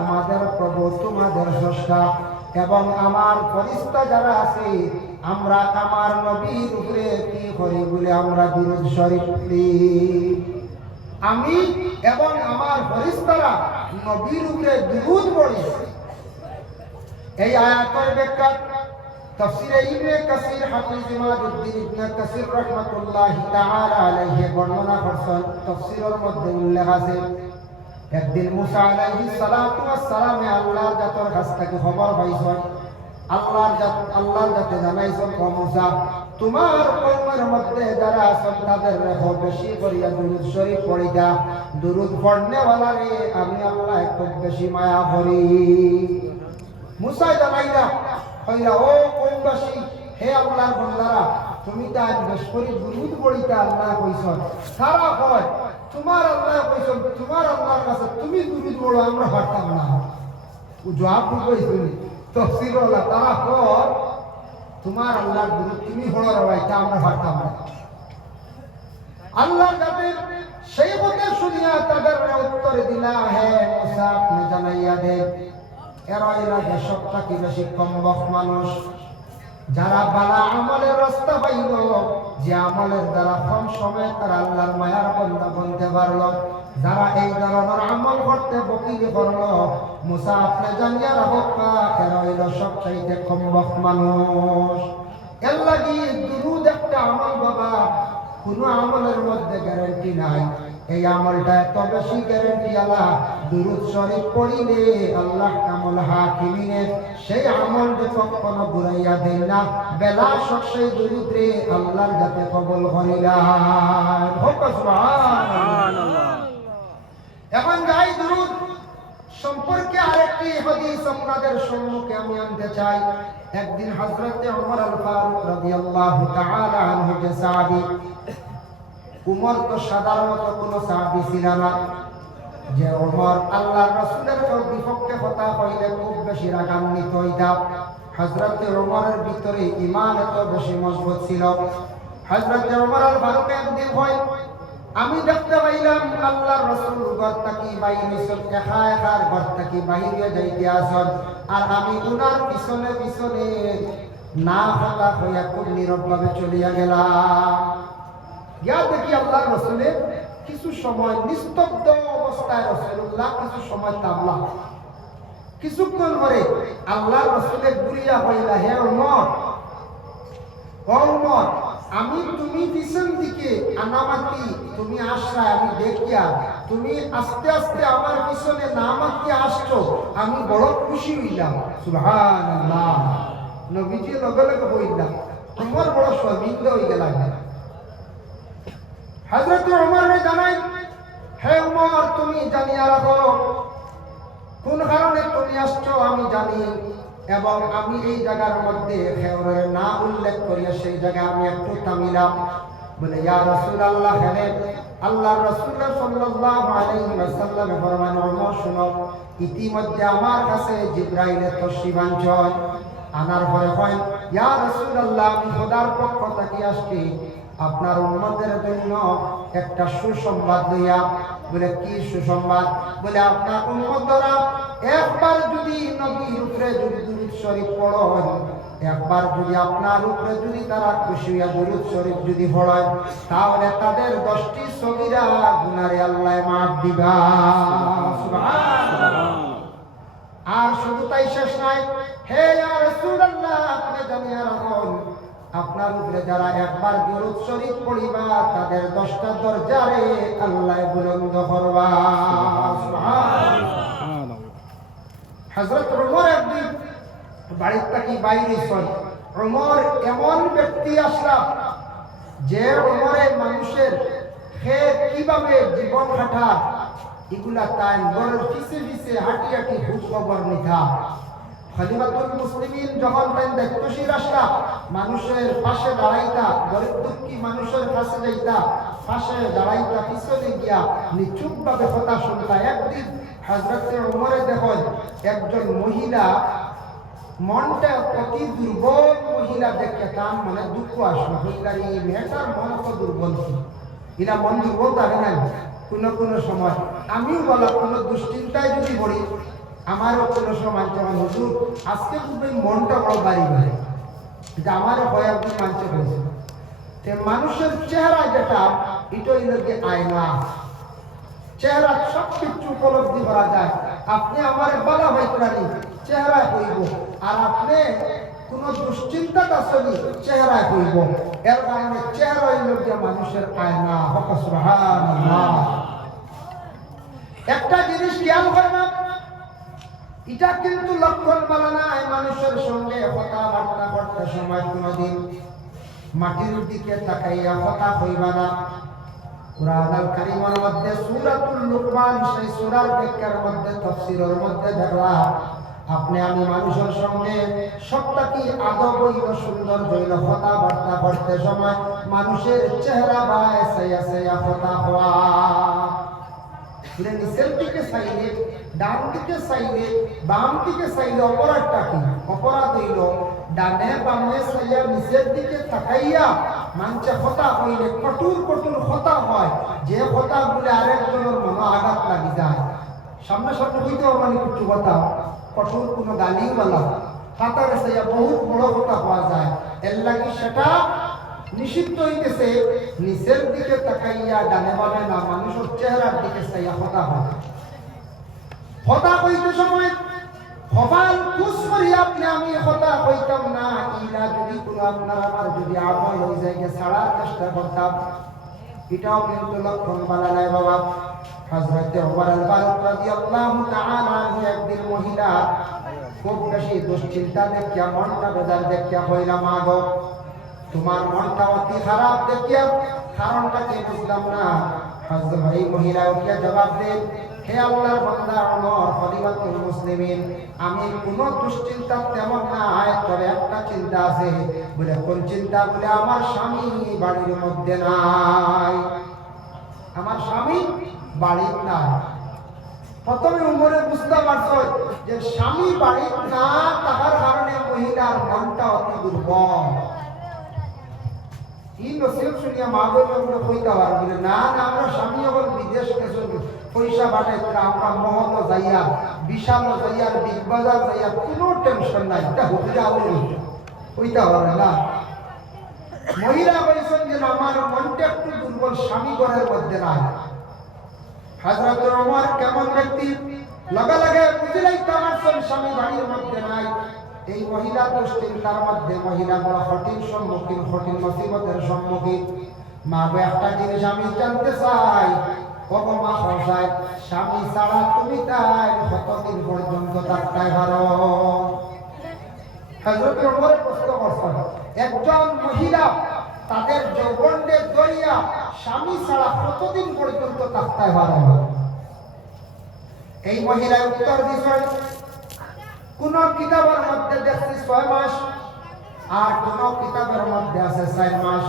তোমাদের প্রভু, তোমাদের স্রষ্টা, এবং আমার ফেরেশতা যারা আছে আমরা আমার নবীর উপরে কি করি বলে আমরা দুরূদ শরীফ পড়ি। আমি এবং আমার ফেরেশতারা নবীর উপরে দুরূদ পড়ি। এই আয়াতের ব্যাখ্যা তাফসীরে ইবনে কাসির হাফিজ ইমাদউদ্দিন ইবনে কাসির রাহমাতুল্লাহি তাআলা আলাইহি বর্ণনা করছেন। তাফসীরের মধ্যে উল্লেখ আছে একদিন মুসা আলাইহিস সালাতু ওয়াস সালামে আল্লাহর জাতের কাছ থেকে খবর পাইছেন। আল্লাহর জাতে জানাইছেন, ও মুসা, তোমার কওমের মধ্যে যারা আছেন তাদের রেখো বেশি করিয়া দুরূদ শরীফ পড়িয়া। দুরূদ পড়নেওয়ালারে আমি আল্লাহ খুব বেশি মায়া করি। মুসা জানাইলা কইলা, ও কওমবাসী, হে আল্লাহর বান্দারা, তুমি তো আজ বেশ করে দুরূদ পড়িতে আল্লাহ কইছেন। সারা কয় তোমার আল্লাহ কইছেন, তোমার আল্লাহর কাছে তুমি দুরূদ পড়ো, আমরা পারতাম না। ও জবাব কইছেন তাফসীরওয়ালা, তারা কয় তোমার আল্লাহর দুরূদ তুমি পড়ো রে ভাই, তা আমরা পারতাম না। আল্লাহ যাতে সেই কথা শুনিয়া তাদের উত্তর দিলা, হে মুসা, আপনি জানাইয়া দেন এরা এলাকা সবটা কি বেশি কমবক মানুষ যারা বালা আমলের রাস্তা পাইল, যে আমলের দ্বারা কম সময় তারা আল্লাহর মায়ার বান্দা বনতে পারলো, যারা এই ধরনের আমল করতে বকিলি করলো, মুসা আপনি জানিয়া রাখা এরা হইল সবচাইতে কমবক মানুষ। এর লাগি দুরূদ একটা আমল বাবা, কোনো আমলের মধ্যে গ্যারান্টি নাই। এই আমলটা এত বেশি গ্যারান্টি আলা, দুরূদ শরীফ পড়িলে আল্লাহ কামল হাকিমিনে সেই আমলটা কখনো ঘুরাইয়া দেন না। বেলা সব সেই দুরূদ রে আল্লাহর যাতে কবুল করিলা। সুবহানাল্লাহ। এখন যাই দুরূদ সম্পর্কে আরেকটি হাদিস আপনাদের সম্মুখে আমি আনতে চাই। একদিন হযরত ওমর আল ফারুক রাদিয়াল্লাহু তাআলা আনহু যে সাহাবী, উমর তো সাধারণত কোনো সাহাবী ছিল না যে ওমর আল্লাহর রাসূলের বিপক্ষে কথা কইলে খুব বেশি রাগান্বিত হইতা। হযরত ওমরের ভিতরে ঈমান এত বেশি মজবুত ছিল। হযরত ওমর আল ফারুক একদিন হয়, আমি দেখতে পাইলাম আল্লাহর রাসূল ঘর থেকে বাইরে একা একার ঘর থেকে বাইরে যাইতে আসেন, আর আমি উনার পিছনে পিছনে না হতা হইয়া খুব নীরবভাবে চলিয়া গেলাম। গিয়া দেখি আল্লাহর রাসূলের কিছু সময় নিস্তব্ধ অবস্থায় রাসূলুল্লাহ কিছু সময় তাবলা। কিছুক্ষণ পরে আল্লাহর রাসূলের ঘুরিয়া হইলা, হে ওমর, ও ওমর, আমি তুমি পিছন দিকে আনামাতি তুমি আসরা আমি দেখিয়া তুমি আস্তে আস্তে আমার পিছনে নামাতি আসছো, আমি বড় খুশি হইলাম। সুবহানাল্লাহ। নবীজি লগে লগে হইলাম, তোমার বড় শর্মিন্দা হয়ে গেলাম। হযরত ওমর জানাই, হে ওমর, তুমি জানিয়া রাখো কোন কারণে তুমি আসছো আমি জানি, এবং আমি এই জায়গার মধ্যে খেয়রের না উল্লেখ করিয়া সেই জায়গায় আমি একটু থামিলাম। বলে, ইয়া রাসূলুল্লাহ, হে আল্লাহর রাসূল সাল্লাল্লাহু আলাইহি ওয়াসাল্লাম ফরমান, ওমর শুনো, ইতিমধ্যে আমার কাছে জিবরাইল তশরিফ আনছেন। আনার পরে কয়, ইয়া রাসূলুল্লাহ, আমি খোদার পক্ষ থেকে আসছি আপনার উম্মতের জন্য একটা সুসংবাদ লইয়া। বলে, কি সুসংবাদ? বলে, আপনার উম্মতরা একবার যদি নবীর উপরে যদি দুরূদ শরীফ পড়েন, একবার যদি আপনার উপরে যদি তারা খুশি হইয়া দুরূদ শরীফ যদি পড়েন, তাহলে তাদের 10টি সগীরা গুনাহে আল্লাহ মাফ দিবা। সুবহানাল্লাহ। আর শুধু তাই শেষ নাই, হে ইয়া রাসূলুল্লাহ, আপনি জানিয়া রাখুন আপনার উপরে যারা একবার দুরূদ শরীফ পড়িবা তাদের 10টা দরজারে আল্লাহ বুলন্দ করবা। সুবহানাল্লাহ। হযরত ওমর একদিন বাড়ি থেকে বাইরে ছিলেন। ওমর এমন ব্যক্তি আসলাম যে ওমরে মানুষের কিভাবে জীবন কাটা এগুলা তাই ঘরের পিছে পিছে হাঁটি হাঁটি হুশ খবর নিতা। খলিফাতুল মুসলিমিন যখন তাই দায়িত্বশীল আসলা, মানুষের পাশে দাঁড়াইতা, গরিব দুঃখী মানুষের কাছে যাইতা, পাশে দাঁড়াইতা, পিছনে গিয়া নিচুপভাবে কথা শুনতা। একদিন হযরত ওমরে দেখেন একজন মহিলা, মনটা অতি দুর্বল মহিলা দেখে তার মনে দুঃখ আসলো। এই মেয়েটার মন তো দুর্বল ছিল, এরা মন দুর্বল থাকে না কোনো কোনো সময়। আমিও বলা কোনো দুশ্চিন্তায় যদি পড়ি, আমারও কোনো সময় যখন হুজুর আজকে খুব মনটা বড় বাড়ি বাড়ি, এটা আমারও ভয় আপনি মানতে হয়েছে। মানুষের চেহারা যেটা এটাই লোকে আয়না, চেহারা সব কিছু উপলব্ধি করা যায়। আপনি আমার বলা হয় প্রাণী চেহারা হইব, আর আপনি কোন দুশ্চিন্তাটা চলি চেহারা হইব। এর কারণে চেহারা লোকে মানুষের আয়না। সুবহানাল্লাহ। একটা জিনিস খেয়াল করবেন, এটা কিন্তু লক্ষণ বলা নাই মানুষের সঙ্গে কথাবার্তা করতে সময় কোনদিন মাটির দিকে তাকাইয়া কথা কইবা না। কুরআনুল কারীমের মধ্যে সূরাতুল লুকমান সেই সূরার ব্যাখ্যার মধ্যে তাফসীরের মধ্যে দেখলাম আপনি আমি মানুষের সঙ্গে সবটা কি আদব হইল সুন্দর হইল কথাবার্তা করতে সময় মানুষের চেহারা বায় সাইয়া সাইয়া কথা হওয়া। নিচের দিকে চাইলে, ডান দিকে চাইলে, বাম দিকে চাইলে অপরাধটা কি? অপরাধ হইল ডানে বামে চাইয়া নিচের দিকে তাকাইয়া মানুষে কথা হইলে কঠোর কঠোর কথা হয়, যে কথা বলে আরেকজনের মনে আঘাত লাগি যায়। সামনে সামনে হইতে মানে কিছু কথা কঠোর কোনো গালিও বলা হাতারে চাইয়া বহুত বড় কথা পাওয়া যায়। এর লাগে সেটা নিষিদ্ধ হইতেছে নিচের দিকে তাকাইয়া ডানে বামে না, মানুষের চেহারার দিকে চাইয়া কথা হয়। কথা কইতে সময় কপাল খুশ করি আপনি আমি কথা কইতাম না, ইলা যদি কোনো আপনার আমার যদি আমল হয়ে যায় ছাড়ার চেষ্টা করতাম, এটাও কিন্তু লক্ষণ বলা নাই বাবা। হযরত ওমর আল-ফারুক রাদিয়াল্লাহু তাআলা আনহু একদিন মহিলা খুব বেশি দুশ্চিন্তা দেখিয়া মনটা বেজার দেখিয়া কইলা, মা গো তোমার মনটা অতি খারাপ দেখিয়া কারণটা কি বুঝলাম না। হযরত এই মহিলা উঠিয়া জবাব দেন, হে আল্লাহর বান্দা ওমর খলিফাতুল মুসলিমিন, আমি কোনো দুশ্চিন্তা তেমন নাই, তবে একটা চিন্তা আছে। বলে কোন চিন্তা? বলে আমার স্বামী বাড়ির মধ্যে নাই, আমার স্বামী বাড়ির নাই। প্রথমে উমরে বুঝতে পারছ যে স্বামী বাড়ির না থাকার কারণে মহিলার মনটা অতি দুর্বল। এই নসিহত শুনিয়া মা বললো কইতে পারবে না, না আমরা স্বামী এখন বিদেশ গেছে পয়সা পাঠাইতে, আমরা মহল যাইয়া বিশাল যাইয়া বিগ বাজার যাইয়া কোনো টেনশন নাই, এটা হতে যাওয়া কইতে পারে না। মহিলা বলছেন যে আমার মনটা একটু দুর্বল, স্বামী ঘরের মধ্যে নাই। হযরত ওমর কেমন ব্যক্তি, লাগা লাগে বুঝলেই তো আমার স্বামী বাড়ির মধ্যে নাই। এই মহিলা দুশ্চিন্তার মধ্যে মহিলা বড় কঠিন সম্মুখীন, কঠিন মুসিবতের সম্মুখীন। মা গো একটা জিনিস আমি জানতে চাই, ওগো মা হসাই, স্বামী ছাড়া তুমি তাই কতদিন পর্যন্ত থাকতে পারো? হযরত ওমর প্রশ্ন করছেন, একজন মহিলা তাদের যৌবনে দরিয়া স্বামী ছাড়া কতদিন পর্যন্ত থাকতে পারো? এই মহিলা উত্তর দিয়েছেন, কোন কিতাবের মধ্যে দেখছি 6 মাস, আর কোন কিতাবের মধ্যে আছে 4 মাস।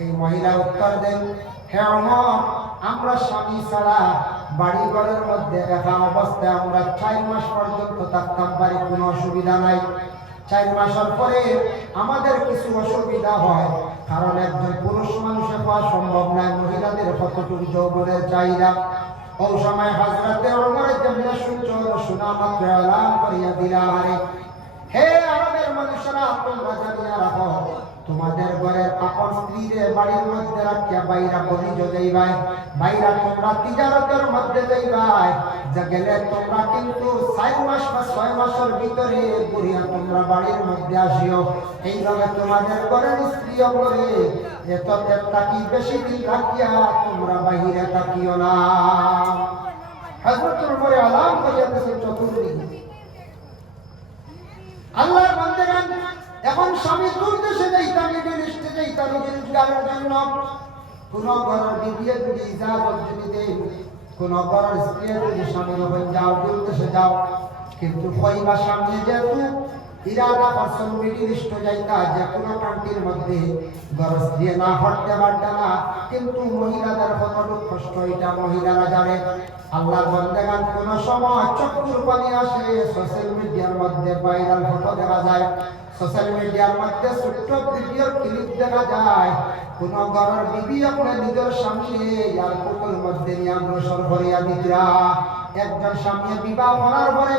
এই মহিলা উত্তর দেন, হে ওমর, আমরা স্বামী ছাড়া বাড়ি ঘরের মধ্যে একা অবস্থায় আমরা 4 মাস পর্যন্ত থাকতাম পারি, কোনো অসুবিধা নাই। 4 মাসের পরে আমাদের কিছু অসুবিধা হয়, কারণ একজন পুরুষ মানুষের পাওয়া সম্ভব নয় মহিলাদের কতটুকু যৌবনের চাহিদা। ওই সময় হযরতে ওমর যেমন শোনা মাত্র এলান করিয়া দিলা, আরে হে আরবের মানুষেরা, তোমরা জানিয়া রাখো তোমাদের ঘরের আপন স্ত্রীরে বাড়ির মধ্যে রাখিয়া বাইরা বলিজ যাইবাই, বাইরা তোমরা তিজারতের মধ্যে যাইবাই, যা গেলে তোমরা কিন্তু 4 মাস বা 6 মাসের ভিতরে ঘুরিয়া তোমরা বাড়ির মধ্যে আসিও। এইভাবে তোমাদের ঘরের স্ত্রীও করে এত তাকি বেশি দিন রাখিয়া তোমরা বাহিরে থাকিও না। হযরত ওমর আলাম করিয়াতেছে চতুর্দিকে। আল্লাহর বান্দাগণ, এখন স্বামী দূর দেশে যাইতাম, বিদেশে যাইতাম রোজগারের জন্য, কোন ঘরের বিবিয়ে যদি ইজাজত যদি দেন, কোন ঘরের স্ত্রী যদি স্বামীর হয়ে যাও দূর দেশে যাও, কিন্তু কইবা সামনে যেহেতু ইরাদা করছেন মিডিলিষ্ট যাইতা, যে কোনো কান্ট্রির মধ্যে ঘর স্ত্রী না হটতে পারবে না, কিন্তু মহিলাদের কতটুকু কষ্ট এটা মহিলারা জানে। আল্লাহর বান্দাগণ, কোন সময় চক্ষুর পানি আসে, সোশ্যাল মিডিয়ার মধ্যে ভাইরাল ফটো দেখা যায়, সোশ্যাল মিডিয়ার মধ্যে ছোট্ট ভিডিওর ক্লিপ দেখা যায়, কোন ঘরের বিবি আপনার নিজের স্বামী এয়ারপোর্টের মধ্যে নিয়ে অগ্রসর করিয়া দিতরা। একজন স্বামী বিবাহ করার পরে